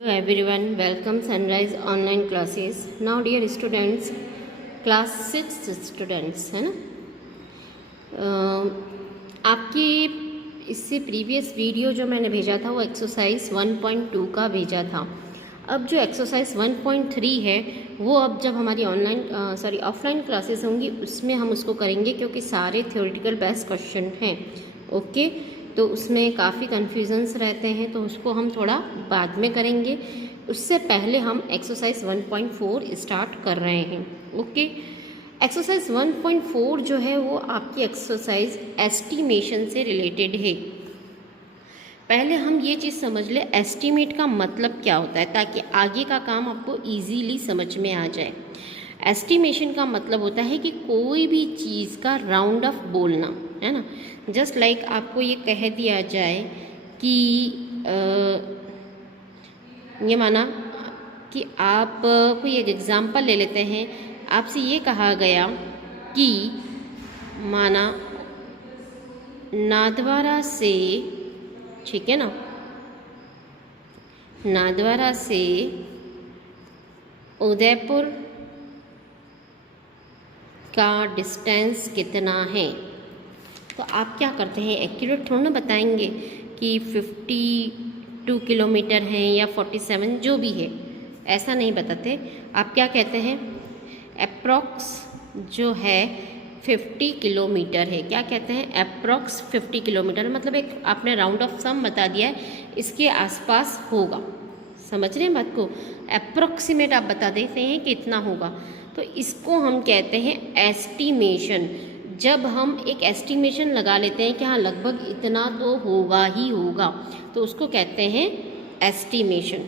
Hello everyone, welcome Sunrise online classes. Now dear students, class 6 students है ना, आपकी इससे प्रीवियस वीडियो जो मैंने भेजा था वो एक्सरसाइज 1.2 का भेजा था। अब जो एक्सरसाइज 1.3 है वो अब जब हमारी ऑफलाइन क्लासेस होंगी उसमें हम उसको करेंगे, क्योंकि सारे थ्योरेटिकल बेस्ड क्वेश्चन हैं। ओके, तो उसमें काफ़ी कन्फ्यूजन्स रहते हैं, तो उसको हम थोड़ा बाद में करेंगे। उससे पहले हम एक्सरसाइज 1.4 स्टार्ट कर रहे हैं। ओके, एक्सरसाइज 1.4 जो है वो आपकी एक्सरसाइज एस्टिमेशन से रिलेटेड है। पहले हम ये चीज़ समझ ले एस्टिमेट का मतलब क्या होता है, ताकि आगे का काम आपको इजीली समझ में आ जाए। एस्टिमेशन का मतलब होता है कि कोई भी चीज़ का राउंड ऑफ बोलना, है ना। जस्ट लाइक आपको ये कह दिया जाए कि ये माना कि आप कोई एक एग्ज़ाम्पल ले लेते हैं, आपसे ये कहा गया कि माना नादवारा से, ठीक है ना, नादवारा से उदयपुर का डिस्टेंस कितना है। तो आप क्या करते हैं, एक्यूरेट थोड़ा ना बताएंगे कि 52 किलोमीटर है या 47, जो भी है ऐसा नहीं बताते। आप क्या कहते हैं, अप्रॉक्स जो है 50 किलोमीटर है। क्या कहते हैं, अप्रॉक्स 50 किलोमीटर, मतलब एक आपने राउंड ऑफ सम बता दिया है, इसके आसपास होगा। समझ रहे हैं बात को, अप्रॉक्सीमेट आप बता देते हैं कि इतना होगा, तो इसको हम कहते हैं एस्टिमेशन। जब हम एक एस्टिमेशन लगा लेते हैं कि हाँ लगभग इतना तो होगा ही होगा, तो उसको कहते हैं एस्टिमेशन।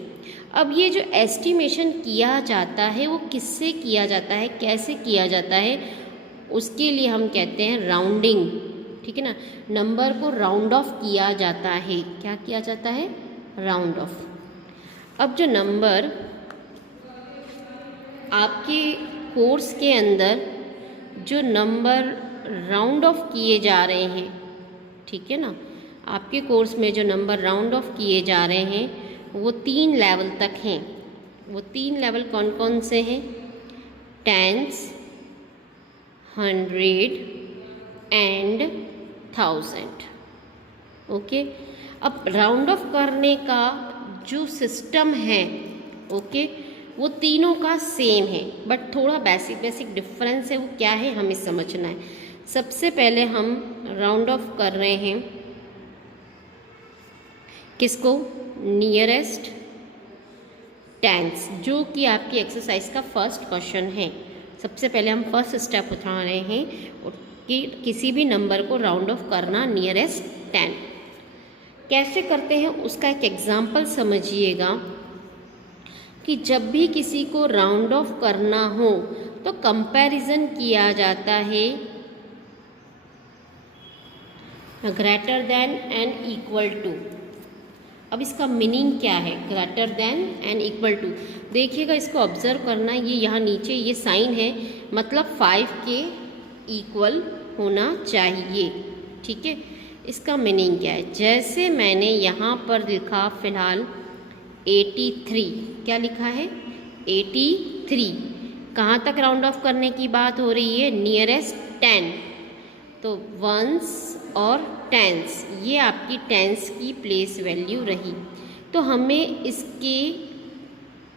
अब ये जो एस्टिमेशन किया जाता है वो किससे किया जाता है, कैसे किया जाता है, उसके लिए हम कहते हैं राउंडिंग। ठीक है ना, नंबर को राउंड ऑफ किया जाता है। क्या किया जाता है, राउंड ऑफ। अब जो नंबर आपके कोर्स के अंदर जो नंबर राउंड ऑफ किए जा रहे हैं, ठीक है ना, आपके कोर्स में जो नंबर राउंड ऑफ किए जा रहे हैं वो 3 लेवल तक हैं। वो 3 लेवल कौन कौन से हैं, टेंस, 100 एंड 1000। ओके, अब राउंड ऑफ करने का जो सिस्टम है, ओके, वो तीनों का सेम है, बट थोड़ा बेसिक डिफरेंस है। वो क्या है हमें समझना है। सबसे पहले हम राउंड ऑफ कर रहे हैं किसको, नियरेस्ट टेंस, जो कि आपकी एक्सरसाइज का फर्स्ट क्वेश्चन है। सबसे पहले हम फर्स्ट स्टेप उठा रहे हैं कि किसी भी नंबर को राउंड ऑफ करना नियरेस्ट 10। कैसे करते हैं उसका एक एग्जाम्पल समझिएगा कि जब भी किसी को राउंड ऑफ करना हो तो कंपैरिजन किया जाता है greater than and equal to. अब इसका मीनिंग क्या है, greater than and equal to. देखिएगा, इसको ऑब्जर्व करना, ये यहाँ नीचे ये साइन है, मतलब 5 के इक्वल होना चाहिए। ठीक है, इसका मीनिंग क्या है, जैसे मैंने यहाँ पर लिखा फिलहाल 83, क्या लिखा है 83, कहाँ तक राउंड ऑफ करने की बात हो रही है, नियरेस्ट 10, तो वंस और टेंस, ये आपकी टेंस की प्लेस वैल्यू रही। तो हमें इसके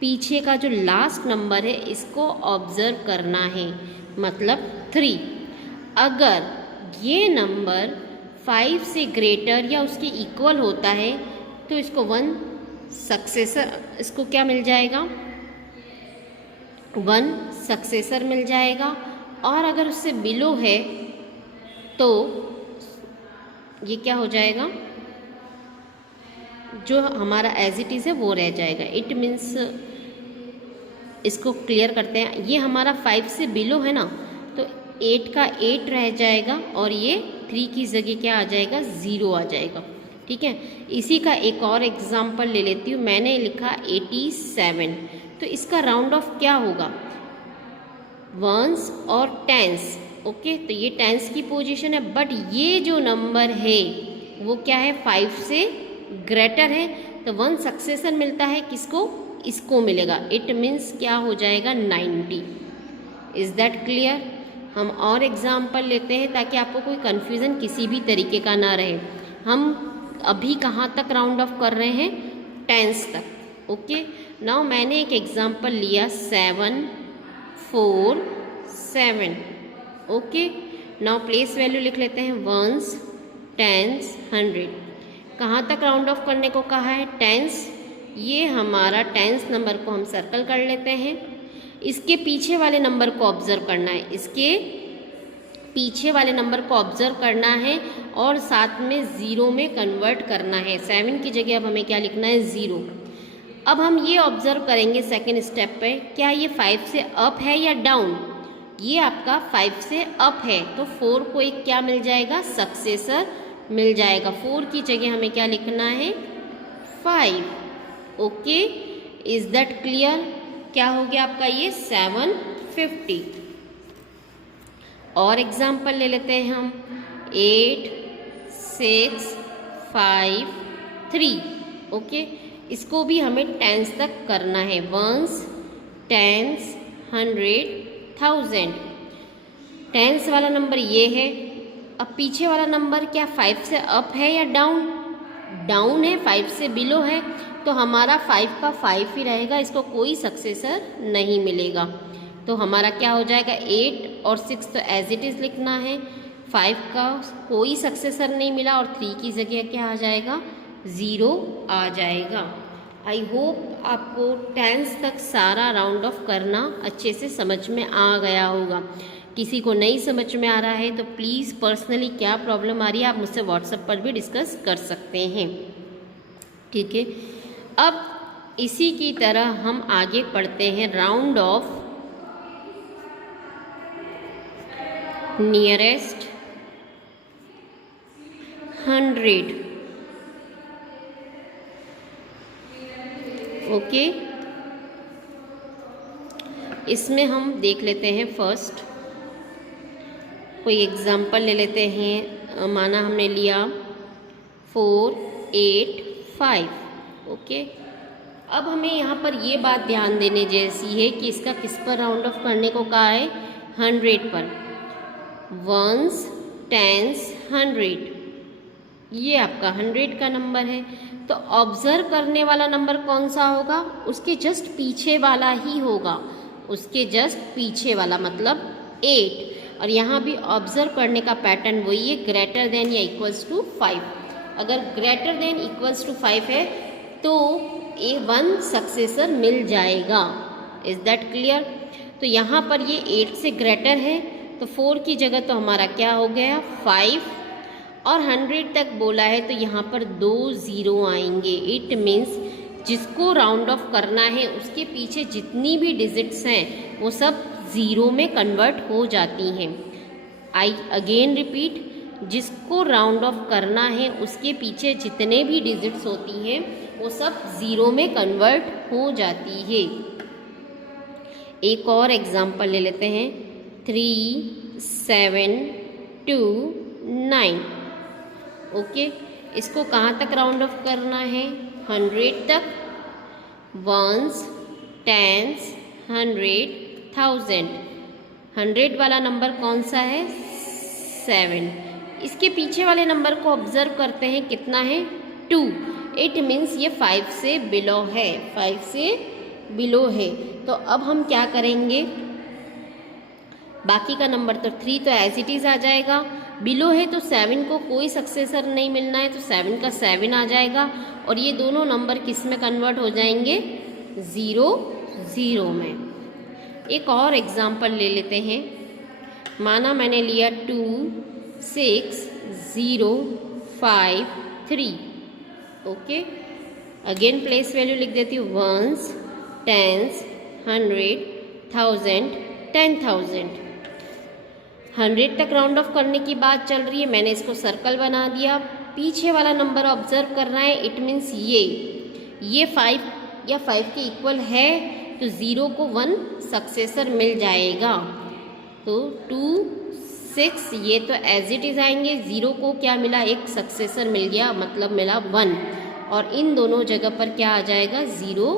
पीछे का जो लास्ट नंबर है इसको ऑब्जर्व करना है, मतलब 3। अगर ये नंबर 5 से ग्रेटर या उसके इक्वल होता है तो इसको 1 सक्सेसर, इसको क्या मिल जाएगा, 1 सक्सेसर मिल जाएगा। और अगर उससे बिलो है तो ये क्या हो जाएगा, जो हमारा एज इट इज़ है वो रह जाएगा। इट मीन्स, इसको क्लियर करते हैं, ये हमारा 5 से बिलो है ना, तो 8 का 8 रह जाएगा और ये 3 की जगह क्या आ जाएगा, 0 आ जाएगा। ठीक है, इसी का एक और एग्जाम्पल ले लेती हूँ। मैंने लिखा 87, तो इसका राउंड ऑफ क्या होगा, वंस और टेंस। ओके, तो ये टेंस की पोजीशन है, बट ये जो नंबर है वो क्या है, 5 से ग्रेटर है, तो 1 सक्सेसर मिलता है किसको, इसको मिलेगा। इट मीन्स क्या हो जाएगा 90। Is that clear? हम और एग्जाम्पल लेते हैं ताकि आपको कोई कन्फ्यूज़न किसी भी तरीके का ना रहे। हम अभी कहाँ तक राउंड ऑफ कर रहे हैं, टेंस तक। ओके, नाउ मैंने एक एग्जाम्पल लिया 7 4 7। ओके, नाउ प्लेस वैल्यू लिख लेते हैं, वंस, टेंस, 100। कहाँ तक राउंड ऑफ करने को कहा है, टेंस। ये हमारा टेंस नंबर को हम सर्कल कर लेते हैं। इसके पीछे वाले नंबर को ऑब्जर्व करना है, इसके पीछे वाले नंबर को ऑब्जर्व करना है और साथ में ज़ीरो में कन्वर्ट करना है। 7 की जगह अब हमें क्या लिखना है, 0। अब हम ये ऑब्जर्व करेंगे सेकेंड स्टेप पे, क्या ये 5 से अप है या डाउन। ये आपका 5 से अप है तो 4 को एक क्या मिल जाएगा, सक्सेसर मिल जाएगा। 4 की जगह हमें क्या लिखना है, 5। Okay, is that clear? क्या हो गया आपका ये 750। और एग्जाम्पल ले लेते हैं हम 8 6 5 3। ओके, इसको भी हमें टेंस तक करना है, वंस, टेंस, 100, 1000। टेंस वाला नंबर ये है। अब पीछे वाला नंबर क्या 5 से अप है या डाउन, डाउन है, 5 से बिलो है, तो हमारा 5 का 5 ही रहेगा, इसको कोई सक्सेसर नहीं मिलेगा। तो हमारा क्या हो जाएगा, 8 और 6 तो एज इट इज़ लिखना है, 5 का कोई सक्सेसर नहीं मिला और 3 की जगह क्या आ जाएगा, 0 आ जाएगा। आई होप आपको टेंस तक सारा राउंड ऑफ करना अच्छे से समझ में आ गया होगा। किसी को नहीं समझ में आ रहा है तो प्लीज़ पर्सनली क्या प्रॉब्लम आ रही है आप मुझसे व्हाट्सएप पर भी डिस्कस कर सकते हैं, ठीक है। अब इसी की तरह हम आगे पढ़ते हैं राउंड ऑफ नियरेस्ट 100। ओके, इसमें हम देख लेते हैं फर्स्ट कोई एग्जाम्पल ले लेते हैं। माना हमने लिया 4 8 5। ओके, अब हमें यहाँ पर ये बात ध्यान देने जैसी है कि इसका किस पर राउंड ऑफ करने को कहा है, 100 पर। वंस, टेंस, 100, ये आपका 100 का नंबर है। तो ऑब्जर्व करने वाला नंबर कौन सा होगा, उसके जस्ट पीछे वाला ही होगा, उसके जस्ट पीछे वाला मतलब 8। और यहाँ भी ऑब्जर्व करने का पैटर्न वही है, ग्रेटर देन या इक्वल्स टू 5। अगर ग्रेटर देन इक्वल्स टू 5 है तो 1 सक्सेसर मिल जाएगा। Is that clear? तो यहाँ पर ये 8 से ग्रेटर है तो 4 की जगह तो हमारा क्या हो गया, 5। और 100 तक बोला है तो यहाँ पर 2 0 आएंगे। इट मीन्स जिसको राउंड ऑफ करना है उसके पीछे जितनी भी डिजिट्स हैं वो सब 0 में कन्वर्ट हो जाती हैं। आई अगेन रिपीट, जिसको राउंड ऑफ करना है उसके पीछे जितने भी डिजिट्स होती हैं वो सब 0 में कन्वर्ट हो जाती है। एक और एग्जाम्पल ले लेते हैं 3 7 2 9। ओके, इसको कहाँ तक राउंड ऑफ करना है, 100 तक। Once, tens, 100, 1000। 100 वाला नंबर कौन सा है, 7। इसके पीछे वाले नंबर को ऑब्जर्व करते हैं, कितना है, 2। इट मीन्स ये 5 से बिलो है, 5 से बिलो है। तो अब हम क्या करेंगे, बाकी का नंबर तो 3 तो एज इट इज़ आ जाएगा, बिलो है तो 7 को कोई सक्सेसर नहीं मिलना है तो 7 का 7 आ जाएगा और ये दोनों नंबर किस में कन्वर्ट हो जाएंगे, 0 0 में। एक और एग्जाम्पल ले लेते हैं। माना मैंने लिया 2 6 0 5 3। ओके, अगेन प्लेस वैल्यू लिख देती हूँ, वंस, टेंस, 100, 1000, 10,000। 100 तक राउंड ऑफ करने की बात चल रही है, मैंने इसको सर्कल बना दिया। पीछे वाला नंबर ऑब्जर्व करना है, इट मीन्स ये 5 या 5 के इक्वल है तो 0 को 1 सक्सेसर मिल जाएगा। तो 2 6 ये तो एज इट इज़ आएंगे, 0 को क्या मिला, एक सक्सेसर मिल गया, मतलब मिला 1। और इन दोनों जगह पर क्या आ जाएगा 0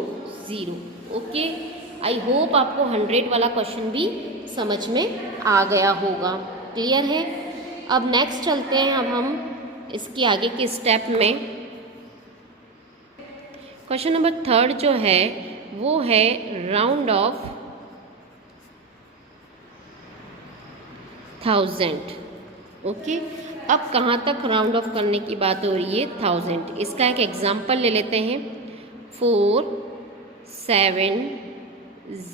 0। ओके, आई होप आपको 100 वाला क्वेश्चन भी समझ में आ गया होगा। क्लियर है। अब नेक्स्ट चलते हैं अब हम इसके आगे के स्टेप में। क्वेश्चन नंबर 3 जो है वो है राउंड ऑफ 1000। ओके, अब कहाँ तक राउंड ऑफ करने की बात हो रही है 1000। इसका एक एग्जांपल ले लेते हैं। 4 7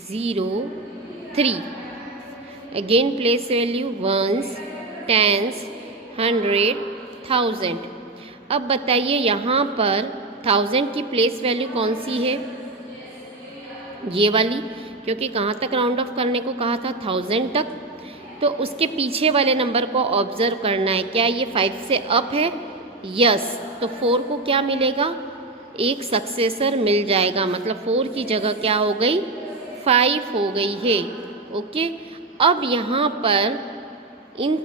0 3। Again place value ones, tens, 100, 1000। अब बताइए यहाँ पर 1000 की प्लेस वैल्यू कौन सी है? ये वाली, क्योंकि कहाँ तक राउंड ऑफ करने को कहा था 1000 तक। तो उसके पीछे वाले नंबर को ऑब्जर्व करना है। क्या ये 5 से अप है? यस। तो 4 को क्या मिलेगा? एक सक्सेसर मिल जाएगा, मतलब 4 की जगह क्या हो गई 5 हो गई है। ओके, अब यहाँ पर इन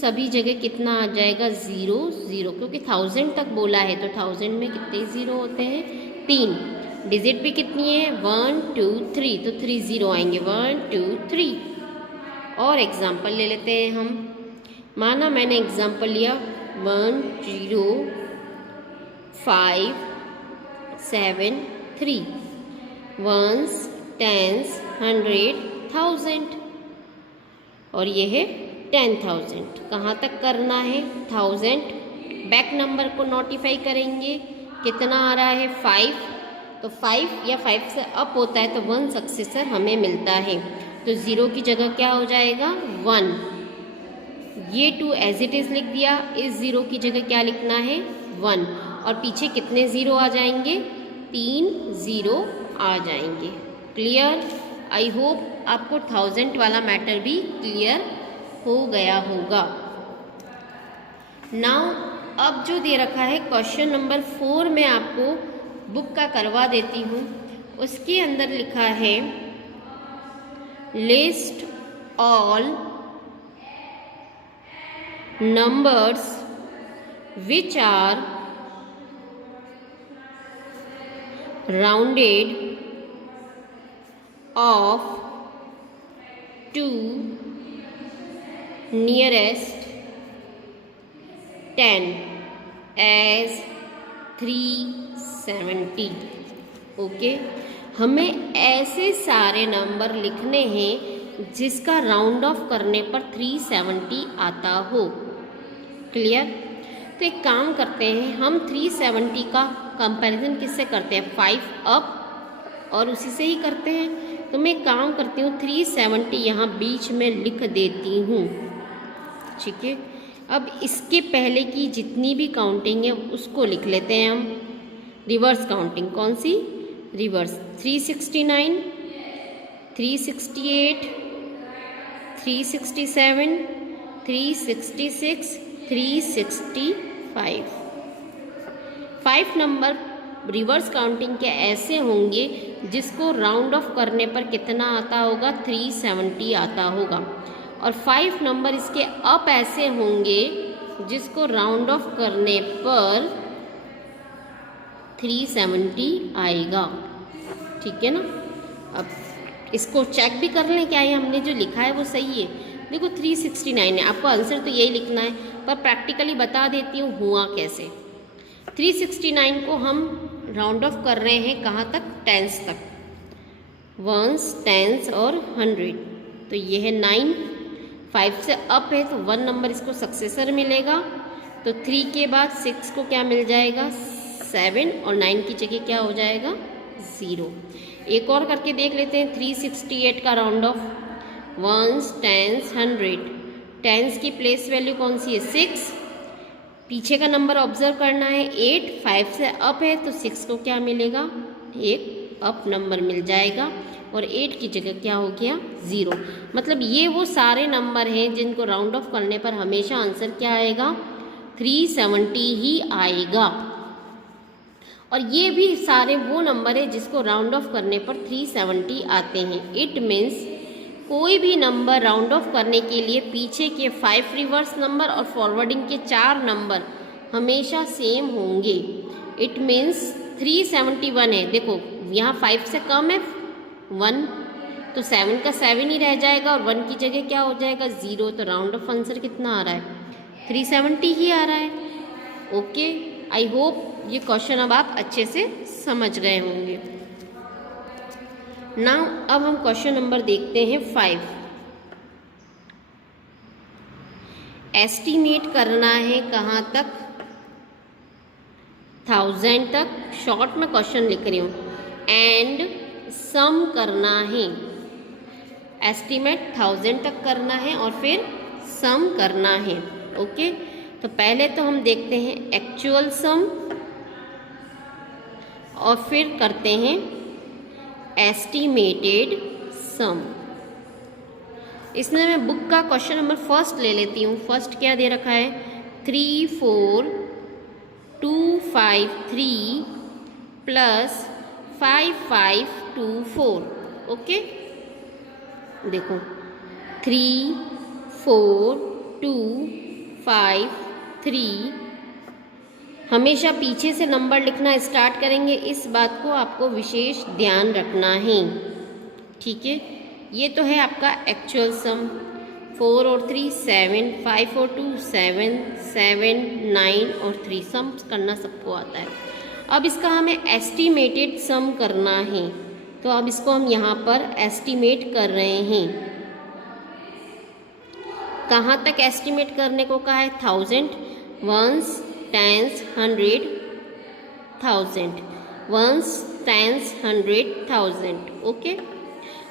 सभी जगह कितना आ जाएगा 0 0, क्योंकि 1000 तक बोला है तो 1000 में कितने 0 होते हैं 3। डिजिट भी कितनी है 1 2 3, तो 3 0 आएंगे 1 2 3। और एग्जाम्पल ले लेते हैं हम। माना मैंने एग्जाम्पल लिया 1 0 5 7 3, वंस, टेंस, 100, 1000, और ये है 10,000। कहाँ तक करना है 1000। बैक नंबर को नोटिफाई करेंगे, कितना आ रहा है 5। तो 5 या 5 से अप होता है तो 1 सक्सेसर हमें मिलता है। तो 0 की जगह क्या हो जाएगा 1। ये 2 एज इट इज़ लिख दिया। इस 0 की जगह क्या लिखना है 1, और पीछे कितने 0 आ जाएंगे 3 0 आ जाएंगे। क्लियर। आई होप आपको 1000 वाला मैटर भी क्लियर हो गया होगा। नाउ अब जो दे रखा है क्वेश्चन नंबर 4 में आपको बुक का करवा देती हूँ। उसके अंदर लिखा है list all numbers which are rounded off to nearest 10 as 370। Okay, हमें ऐसे सारे नंबर लिखने हैं जिसका राउंड ऑफ करने पर 370 आता हो। क्लियर। तो एक काम करते हैं, हम 370 का कंपैरिजन किससे करते हैं 5 अप, और उसी से ही करते हैं। तो मैं काम करती हूँ 370 यहाँ बीच में लिख देती हूँ। ठीक है, अब इसके पहले की जितनी भी काउंटिंग है उसको लिख लेते हैं हम। रिवर्स काउंटिंग कौन सी? रिवर्स। 369, 368, 367, 366, 365। 5 नंबर रिवर्स काउंटिंग के ऐसे होंगे जिसको राउंड ऑफ करने पर कितना आता होगा 370 आता होगा, और 5 नंबर इसके अप ऐसे होंगे जिसको राउंड ऑफ करने पर 370 आएगा। ठीक है ना। अब इसको चेक भी कर लें क्या ये हमने जो लिखा है वो सही है। देखो 369 है, आपको आंसर तो यही लिखना है, पर प्रैक्टिकली बता देती हूँ हुआ कैसे। 369 को हम राउंड ऑफ कर रहे हैं कहाँ तक 10s तक, वंस, टेंस और 100। तो ये है 9। 5 से अप है तो 1 नंबर इसको सक्सेसर मिलेगा। तो 3 के बाद 6 को क्या मिल जाएगा 7, और 9 की जगह क्या हो जाएगा 0। एक और करके देख लेते हैं 368 का round off. Ones, tens, 100। Tens की प्लेस वैल्यू कौन सी है 6। पीछे का नंबर ऑब्जर्व करना है 8। 5 से अप है तो 6 को क्या मिलेगा एक अप नंबर मिल जाएगा, और 8 की जगह क्या हो गया 0। मतलब ये वो सारे नंबर हैं जिनको राउंड ऑफ करने पर हमेशा आंसर क्या आएगा 370 ही आएगा। और ये भी सारे वो नंबर है जिसको राउंड ऑफ करने पर 370 आते हैं। इट मीन्स कोई भी नंबर राउंड ऑफ करने के लिए पीछे के 5 रिवर्स नंबर और फॉरवर्डिंग के 4 नंबर हमेशा सेम होंगे। इट मीन्स 371 है। देखो यहाँ 5 से कम है 1, तो 7 का 7 ही रह जाएगा और 1 की जगह क्या हो जाएगा 0। तो राउंड ऑफ आंसर कितना आ रहा है 370 ही आ रहा है। ओके, आई होप ये क्वेश्चन अब आप अच्छे से समझ गए होंगे। नाउ अब हम क्वेश्चन नंबर देखते हैं 5। एस्टीमेट करना है कहाँ तक, 1000 तक। शॉर्ट में क्वेश्चन लिख रही हूँ। एंड सम करना है, एस्टीमेट 1000 तक करना है और फिर सम करना है। ओके, तो पहले तो हम देखते हैं एक्चुअल सम और फिर करते हैं एस्टीमेटेड सम। इसमें मैं बुक का क्वेश्चन नंबर फर्स्ट ले लेती हूँ। फर्स्ट क्या दे रखा है 34253 प्लस 5524। ओके, देखो 34253, हमेशा पीछे से नंबर लिखना स्टार्ट करेंगे, इस बात को आपको विशेष ध्यान रखना है। ठीक है, ये तो है आपका एक्चुअल सम। 4 और 3 7, 5 और 2 7, 7 9 और 3 सम करना सबको आता है। अब इसका हमें एस्टीमेटेड सम करना है, तो अब इसको हम यहाँ पर एस्टीमेट कर रहे हैं। कहाँ तक एस्टीमेट करने को कहा है 1000, once tens 100 1000, once tens 100 1000। Okay,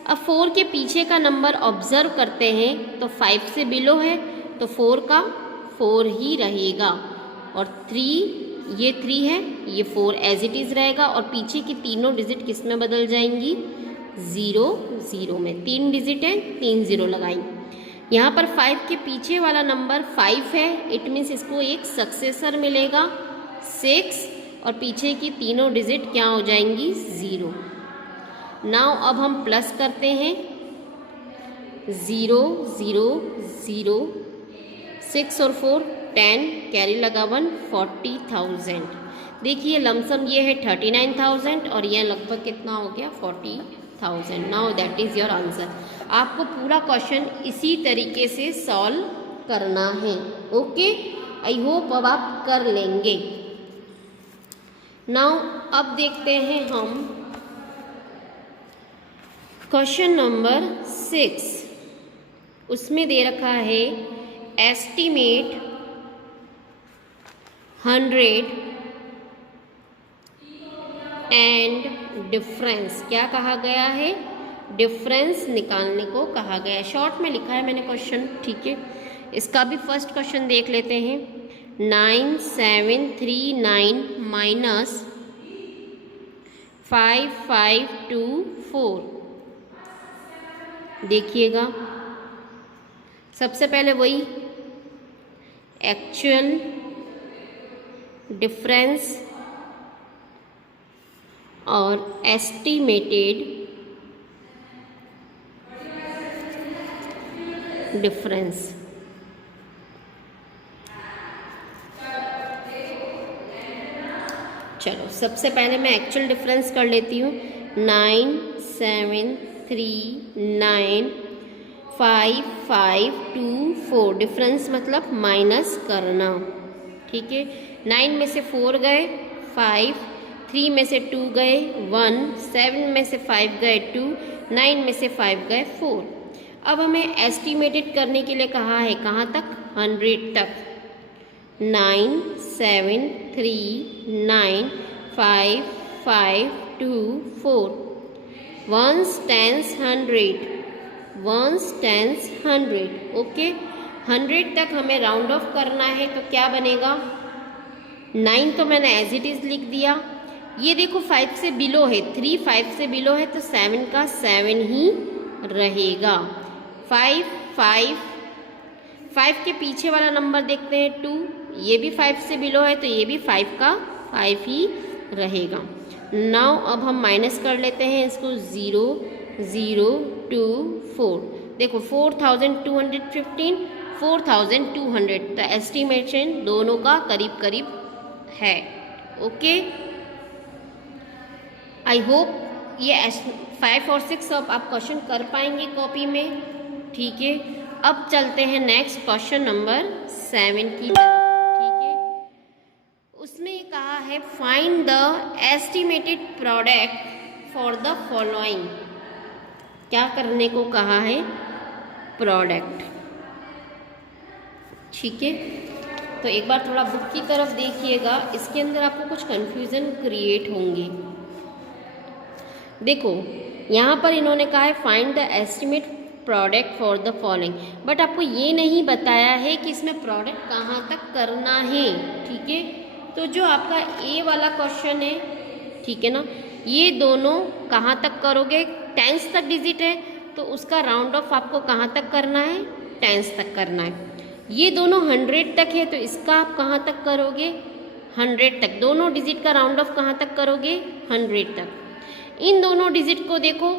अब 4 के पीछे का नंबर ऑब्जर्व करते हैं तो 5 से बिलो है तो 4 का 4 ही रहेगा, और 3 ये 3 है, ये 4 एज इट इज़ रहेगा, और पीछे की तीनों डिजिट किस में बदल जाएंगी 0 0 में। 3 डिजिट है, 3 0 लगाएंगे। यहाँ पर 5 के पीछे वाला नंबर 5 है, इट मीन्स इसको एक सक्सेसर मिलेगा 6, और पीछे की तीनों डिजिट क्या हो जाएंगी 0। नाउ अब हम प्लस करते हैं 0 0 0, 6 और 4 10, कैरी लगा 1, 40,000। देखिए लमसम ये है 39,000 और यह लगभग कितना हो गया 40,000। Now that is your answer. आपको पूरा क्वेश्चन इसी तरीके से सॉल्व करना है। ओके, आई होप अब आप कर लेंगे। नाउ अब देखते हैं हम क्वेश्चन नंबर 6। उसमें दे रखा है एस्टीमेट 100 एंड डिफरेंस। क्या कहा गया है, डिफरेंस निकालने को कहा गया है। शॉर्ट में लिखा है मैंने क्वेश्चन। ठीक है, इसका भी फर्स्ट क्वेश्चन देख लेते हैं। 9739 माइनस 5524। देखिएगा सबसे पहले वही एक्चुअल, डिफरेंस और एस्टीमेटेड डिफरेंस। चलो सबसे पहले मैं एक्चुअल डिफरेंस कर लेती हूँ। 9739 5524, डिफरेंस मतलब माइनस करना। ठीक है, 9 में से 4 गए 5, 3 में से 2 गए 1, 7 में से 5 गए 2, 9 में से 5 गए 4। अब हमें एस्टिमेटेड करने के लिए कहा है कहाँ तक 100 तक। 9739 5524, once tens 100, once tens 100। Okay, 100 तक हमें राउंड ऑफ करना है तो क्या बनेगा 9 तो मैंने एज इट इज़ लिख दिया। ये देखो 5 से बिलो है, 3 5 से बिलो है तो 7 का 7 ही रहेगा। 5 के पीछे वाला नंबर देखते हैं 2, ये भी 5 से बिलो है तो ये भी 5 का 5 ही रहेगा। नाउ अब हम माइनस कर लेते हैं इसको 0 0 2 4। देखो 4215 4200, तो एस्टिमेशन दोनों का करीब करीब है। ओके, आई होप ये 5 और 6 अब आप क्वेश्चन कर पाएंगे कॉपी में। ठीक है, अब चलते हैं नेक्स्ट क्वेश्चन नंबर 7 की तरफ। ठीक है, उसमें ये कहा है find the estimated product for the following. क्या करने को कहा है? प्रोडक्ट। ठीक है, तो एक बार थोड़ा बुक की तरफ देखिएगा, इसके अंदर आपको कुछ कंफ्यूजन क्रिएट होंगे। देखो यहाँ पर इन्होंने कहा है find the estimate product for the following, but आपको ये नहीं बताया है कि इसमें प्रोडक्ट कहाँ तक करना है। ठीक है, तो जो आपका ए वाला क्वेश्चन है, ठीक है ना, ये दोनों कहाँ तक करोगे? 10 तक डिजिट है तो उसका राउंड ऑफ आपको कहाँ तक करना है? 10 तक करना है। ये दोनों 100 तक है तो इसका आप कहाँ तक करोगे? 100 तक। दोनों डिजिट का राउंड ऑफ कहाँ तक करोगे? 100 तक। इन दोनों डिजिट को देखो,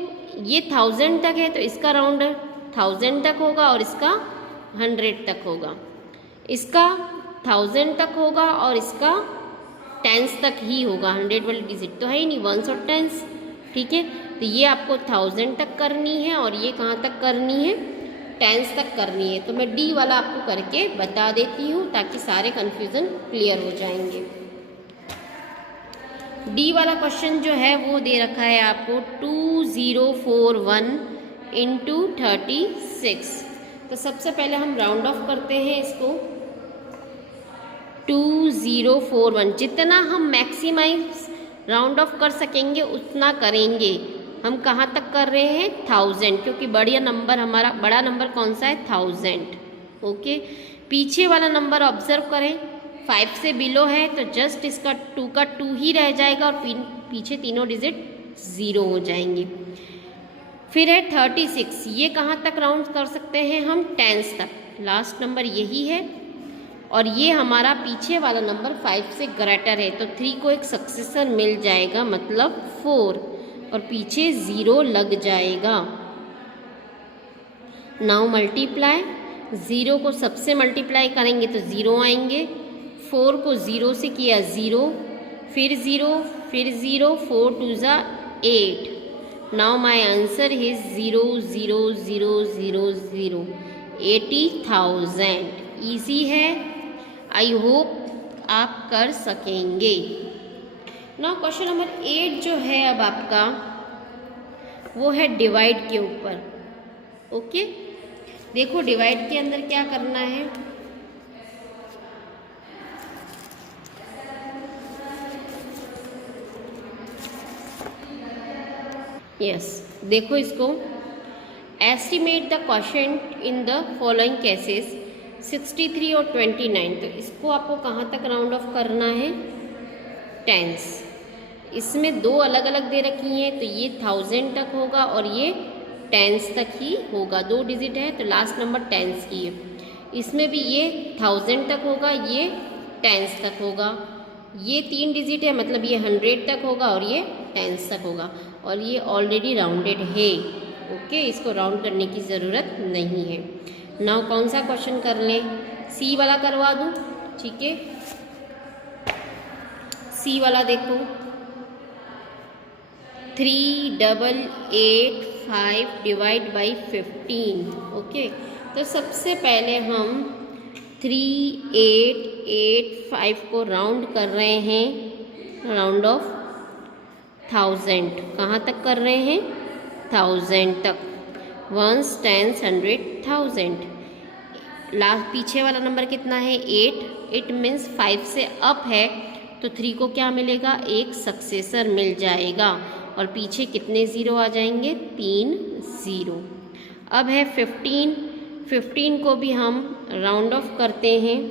ये 1000 तक है तो इसका राउंड 1000 तक होगा और इसका 100 तक होगा। इसका 1000 तक होगा और इसका 10s तक ही होगा। 100 वाली डिजिट तो है ही नहीं, 1s और 10s। ठीक है, तो ये आपको 1000 तक करनी है और ये कहाँ तक करनी है? 10s तक करनी है। तो मैं डी वाला आपको करके बता देती हूँ ताकि सारे कन्फ्यूज़न क्लियर हो जाएंगे। डी वाला क्वेश्चन जो है वो दे रखा है आपको 2041 इंटू 36। तो सबसे पहले हम राउंड ऑफ करते हैं इसको। 2041 जितना हम मैक्सिमाइज राउंड ऑफ कर सकेंगे उतना करेंगे। हम कहाँ तक कर रहे हैं? 1000, क्योंकि बड़ा नंबर हमारा बड़ा नंबर कौन सा है? 1000। ओके, पीछे वाला नंबर ऑब्जर्व करें, 5 से बिलो है तो जस्ट इसका 2 का 2 ही रह जाएगा और पीछे तीनों डिजिट 0 हो जाएंगे। फिर है 36, ये कहाँ तक राउंड कर सकते हैं हम? 10s तक। लास्ट नंबर यही है और ये हमारा पीछे वाला नंबर 5 से ग्रेटर है तो 3 को एक सक्सेसर मिल जाएगा, मतलब 4, और पीछे 0 लग जाएगा। नाउ मल्टीप्लाई, 0 को सबसे मल्टीप्लाई करेंगे तो 0 आएंगे। 4 को 0 से किया 0, फिर 0, फिर 0, 4 2 ज़ा 8। Now my answer is 0 0 0 0 0, 80,000। Easy है, आई होप आप कर सकेंगे। नाउ क्वेश्चन नंबर 8 जो है अब आपका वो है डिवाइड के ऊपर। ओके, देखो डिवाइड के अंदर क्या करना है। यस, देखो इसको, estimate the quotient in the following cases 63 और 29। तो इसको आपको कहाँ तक राउंड ऑफ करना है? 10s। इसमें दो अलग अलग दे रखी हैं तो ये 1000 तक होगा और ये 10s तक ही होगा। 2 डिजिट है तो लास्ट नंबर 10s की है। इसमें भी ये 1000 तक होगा, ये 10s तक होगा। ये 3 डिजिट है मतलब ये 100 तक होगा और ये 10s तक होगा और ये ऑलरेडी राउंडेड है। ओके, इसको राउंड करने की ज़रूरत नहीं है। नाउ कौन सा क्वेश्चन कर लें? सी वाला करवा दूँ? ठीक है, सी वाला देखो, 3885 डिवाइड बाई 15। ओके, तो सबसे पहले हम 3885 को राउंड कर रहे हैं, राउंड ऑफ 1000। कहाँ तक कर रहे हैं? 1000 तक। 1s 10s 100 1000। लास्ट पीछे वाला नंबर कितना है? 8। 8 मीन्स 5 से अप है तो 3 को क्या मिलेगा? एक सक्सेसर मिल जाएगा और पीछे कितने 0 आ जाएंगे? 3 0। अब है 15। 15 को भी हम राउंड ऑफ करते हैं।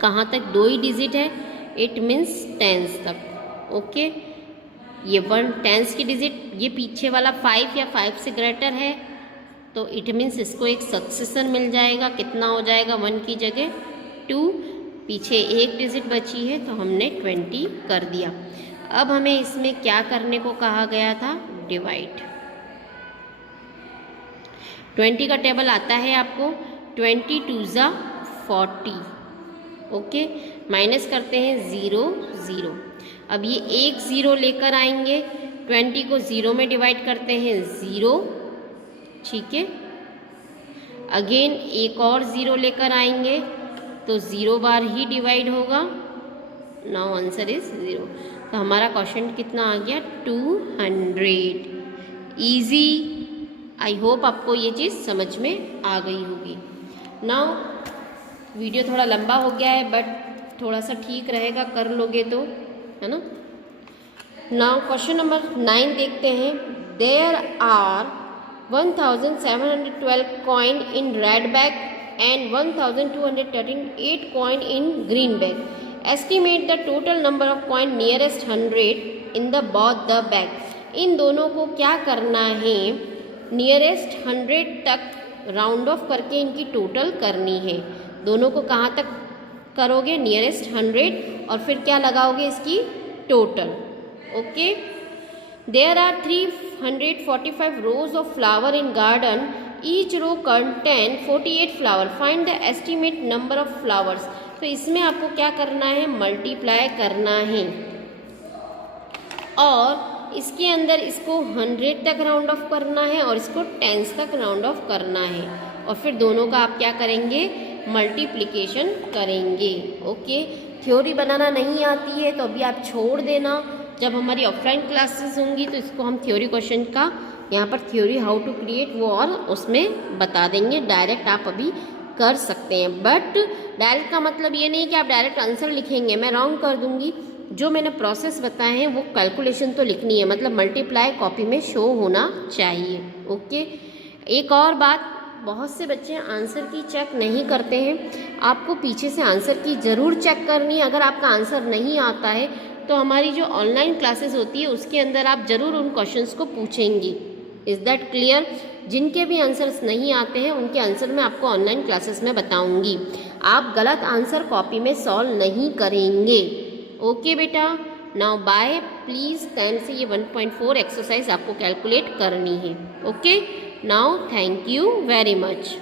कहाँ तक? 2 ही डिजिट है, 8 मीन्स 10s तक। ओके, ये 1 10s की डिजिट, ये पीछे वाला 5 या 5 से ग्रेटर है तो इट मीन्स इसको एक सक्सेसर मिल जाएगा। कितना हो जाएगा? 1 की जगह 2, पीछे एक डिजिट बची है तो हमने 20 कर दिया। अब हमें इसमें क्या करने को कहा गया था? डिवाइड। 20 का टेबल आता है आपको, 20 2 ज़ा 40। ओके, माइनस करते हैं 0 0। अब ये एक 0 लेकर आएंगे, 20 को 0 में डिवाइड करते हैं 0, ठीक है। अगेन एक और 0 लेकर आएंगे तो 0 बार ही डिवाइड होगा। Now answer is 0। तो हमारा क्वेश्चन कितना आ गया 200। ईजी। आई होप आपको ये चीज़ समझ में आ गई होगी। नाउ वीडियो थोड़ा लंबा हो गया है बट थोड़ा सा ठीक रहेगा, कर लोगे तो, है ना। नाउ क्वेश्चन नंबर 9 देखते हैं। There are 1712 coin in red bag and 1238 coin in green bag. Estimate the total number of coin nearest 100 in the both the bag. इन दोनों को क्या करना है, नियरेस्ट 100 तक राउंड ऑफ करके इनकी टोटल करनी है। दोनों को कहाँ तक करोगे, नियरेस्ट 100, और फिर क्या लगाओगे इसकी total. Okay. There are 345 rows of flower in garden. Each row contain 48 flower. Find the estimate number of flowers. तो इसमें आपको क्या करना है, मल्टीप्लाई करना है और इसके अंदर इसको 100 तक राउंड ऑफ करना है और इसको 10 तक राउंड ऑफ करना है और फिर दोनों का आप क्या करेंगे, मल्टीप्लिकेशन करेंगे। ओके। थ्योरी बनाना नहीं आती है तो अभी आप छोड़ देना। जब हमारी ऑफलाइन क्लासेस होंगी तो इसको हम थ्योरी क्वेश्चन का यहाँ पर थ्योरी हाउ टू क्रिएट वो और उसमें बता देंगे। डायरेक्ट आप अभी कर सकते हैं, बट डायरेक्ट का मतलब ये नहीं कि आप डायरेक्ट आंसर लिखेंगे, मैं रॉन्ग कर दूंगी। जो मैंने प्रोसेस बताए हैं वो कैलकुलेशन तो लिखनी है, मतलब मल्टीप्लाई कॉपी में शो होना चाहिए। ओके। एक और बात, बहुत से बच्चे आंसर की चेक नहीं करते हैं। आपको पीछे से आंसर की ज़रूर चेक करनी है। अगर आपका आंसर नहीं आता है तो हमारी जो ऑनलाइन क्लासेस होती है उसके अंदर आप ज़रूर उन क्वेश्चंस को पूछेंगी। Is that clear? जिनके भी आंसर्स नहीं आते हैं उनके आंसर मैं आपको ऑनलाइन क्लासेस में बताऊंगी। आप गलत आंसर कॉपी में सॉल्व नहीं करेंगे। ओके बेटा, नाउ बाय। प्लीज़ 10 से ये 1.4 एक्सरसाइज आपको कैलकुलेट करनी है। Okay, now thank you very much.